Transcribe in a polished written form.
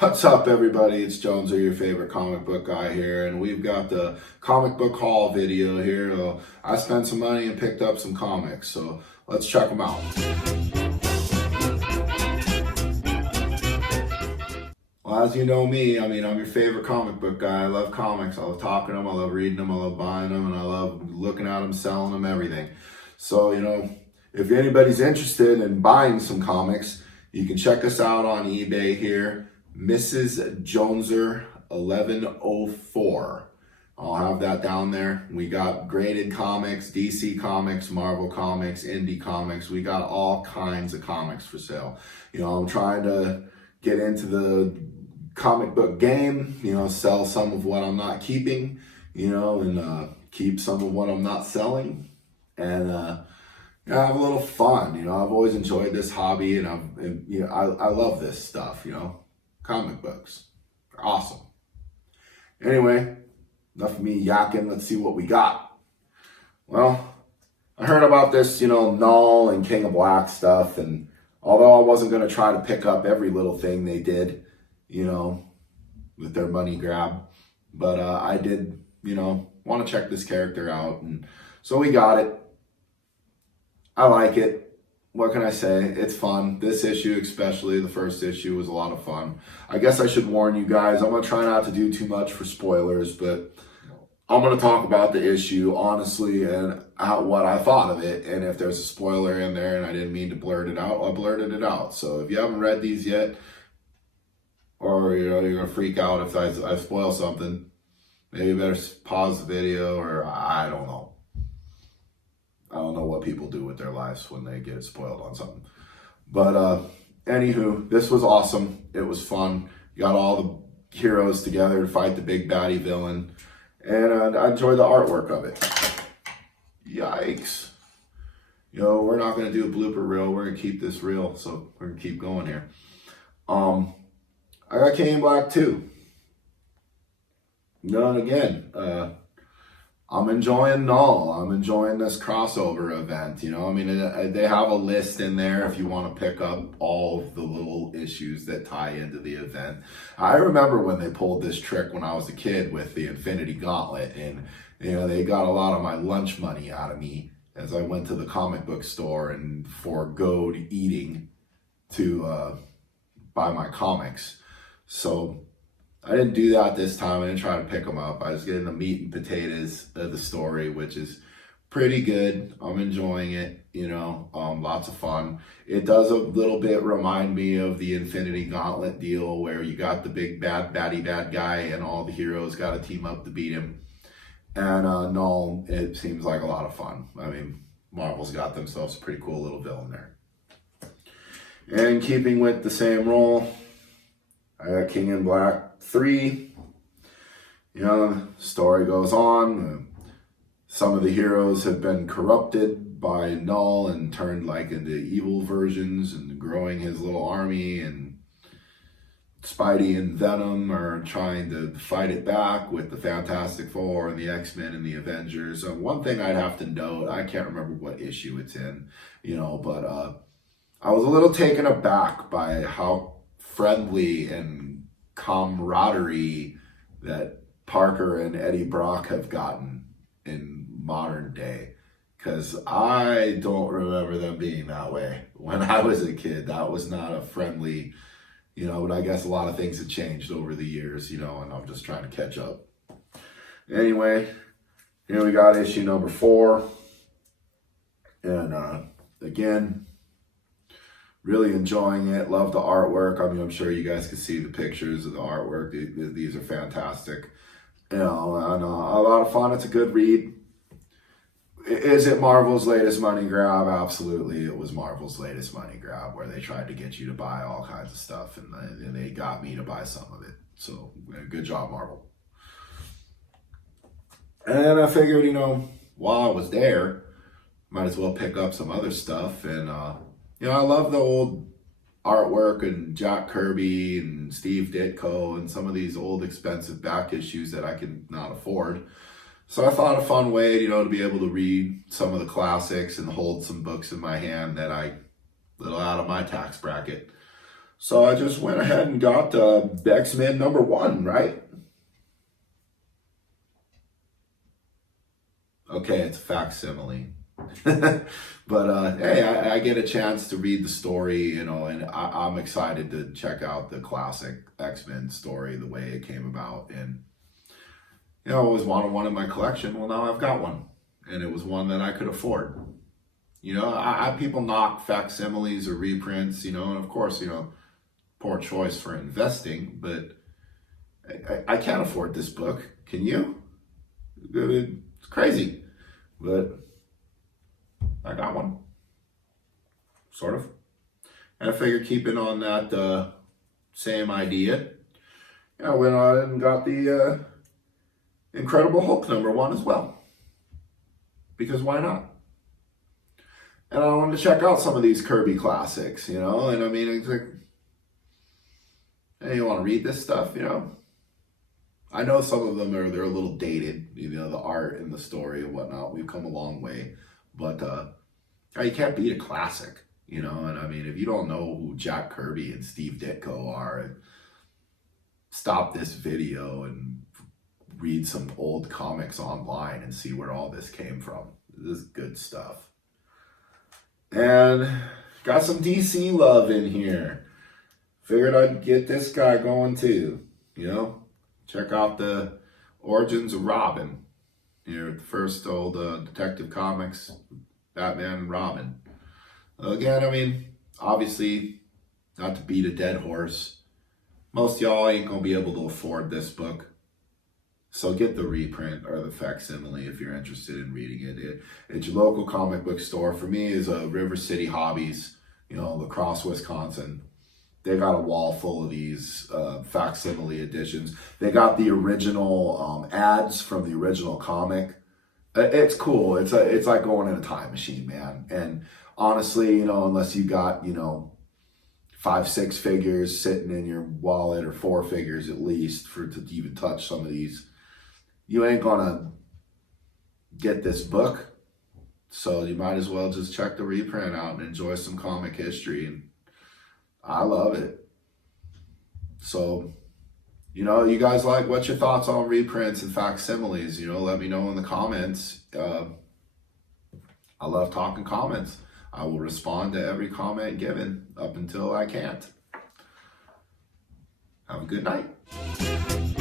What's up, everybody? It's Joneser, your favorite comic book guy here, and we've got the comic book haul video here. I spent some money and picked up some comics, so let's check them out. Well, as you know me, I'm your favorite comic book guy. I love comics. I love talking them, I love reading them, I love buying them, and I love looking at them, selling them, everything. So, if anybody's interested in buying some comics, you can check us out on eBay here. Mrs. Joneser 1104. I'll have that down there. We got graded comics, DC comics, Marvel comics, indie comics. We got all kinds of comics for sale. I'm trying to get into the comic book game, sell some of what I'm not keeping, and keep some of what I'm not selling, and have a little fun. I've always enjoyed this hobby, and I love this stuff. Comic books are awesome. Anyway, enough of me yakking. Let's see what we got. Well, I heard about this, Null and King of Black stuff, and although I wasn't going to try to pick up every little thing they did, with their money grab, but I did, want to check this character out, and so we got it. I like it. What can I say? It's fun. This issue, especially the first issue, was a lot of fun. I guess I should warn you guys, I'm going to try not to do too much for spoilers, but I'm going to talk about the issue honestly and what I thought of it. And if there's a spoiler in there and I didn't mean to blurt it out, I blurted it out. So if you haven't read these yet, or you're going to freak out if I spoil something, maybe you better pause the video, or I don't know. I don't know what people do with their lives when they get spoiled on something. But anywho, this was awesome. It was fun. You got all the heroes together to fight the big baddie villain. And I enjoyed the artwork of it. Yikes. We're not going to do a blooper reel. We're going to keep this real. So we're going to keep going here. I got King in Black too. And again, I'm enjoying Null. I'm enjoying this crossover event. They have a list in there if you want to pick up all of the little issues that tie into the event. I remember when they pulled this trick when I was a kid with the Infinity Gauntlet, and they got a lot of my lunch money out of me as I went to the comic book store and foregoed eating to buy my comics. So I didn't do that this time. I didn't try to pick them up. I was getting the meat and potatoes of the story, which is pretty good. I'm enjoying it, lots of fun. It does a little bit remind me of the Infinity Gauntlet deal where you got the big bad guy and all the heroes got to team up to beat him. And Null, it seems like a lot of fun. Marvel's got themselves a pretty cool little villain there. And keeping with the same role, I got King in Black 3. Story goes on. Some of the heroes have been corrupted by Null and turned into evil versions and growing his little army, and Spidey and Venom are trying to fight it back with the Fantastic Four and the X-Men and the Avengers. One thing I'd have to note, I can't remember what issue it's in, but I was a little taken aback by how friendly and camaraderie that Parker and Eddie Brock have gotten in modern day, because I don't remember them being that way when I was a kid. That was not a friendly, but I guess a lot of things have changed over the years, and I'm just trying to catch up. Anyway, we got issue number 4, and again, really enjoying it. Love the artwork. I'm sure you guys can see the pictures of the artwork. These are fantastic. And a lot of fun. It's a good read. Is it Marvel's latest money grab? Absolutely. It was Marvel's latest money grab where they tried to get you to buy all kinds of stuff, and they got me to buy some of it. So good job, Marvel. And I figured, while I was there, might as well pick up some other stuff. And I love the old artwork and Jack Kirby and Steve Ditko and some of these old expensive back issues that I can not afford. So I thought a fun way, to be able to read some of the classics and hold some books in my hand that I little out of my tax bracket. So I just went ahead and got X-Men #1, right? Okay, it's a facsimile. But hey, I get a chance to read the story, you know, and I'm excited to check out the classic X-Men story, the way it came about. And, you know, I always wanted one in my collection. Well, now I've got one. And it was one that I could afford. You know, people knock facsimiles or reprints, you know, and of course, you know, poor choice for investing, but I can't afford this book. Can you? It's crazy. But I got one, sort of. And I figured keeping on that same idea, I went on and got the Incredible Hulk #1 as well. Because why not? And I wanted to check out some of these Kirby classics, you know, and I mean, it's like, hey, you want to read this stuff, you know? I know some of them they're a little dated, you know, the art and the story and whatnot. We've come a long way, but you can't beat a classic, you know. And I mean, if you don't know who Jack Kirby and Steve Ditko are, stop this video and read some old comics online and see where all this came from. This is good stuff. And got some DC love in here. Figured I'd get this guy going too, you know. Check out the Origins of Robin. You know, the first old Detective Comics, Batman and Robin. Again, I mean, obviously, not to beat a dead horse, most of y'all ain't gonna be able to afford this book. So get the reprint or the facsimile if you're interested in reading it. It's your local comic book store. For me, is River City Hobbies, you know, La Crosse, Wisconsin. They got a wall full of these facsimile editions. They got the original ads from the original comic. It's cool. It's like going in a time machine, man. And honestly, you know, unless you got, you know, 5-6 figures sitting in your wallet, or 4 figures at least to even touch some of these, you ain't gonna get this book. So you might as well just check the reprint out and enjoy some comic history. And I love it. So, you know, you guys like, what's your thoughts on reprints and facsimiles? You know, let me know in the comments. I love talking comments. I will respond to every comment given up until I can't. Have a good night.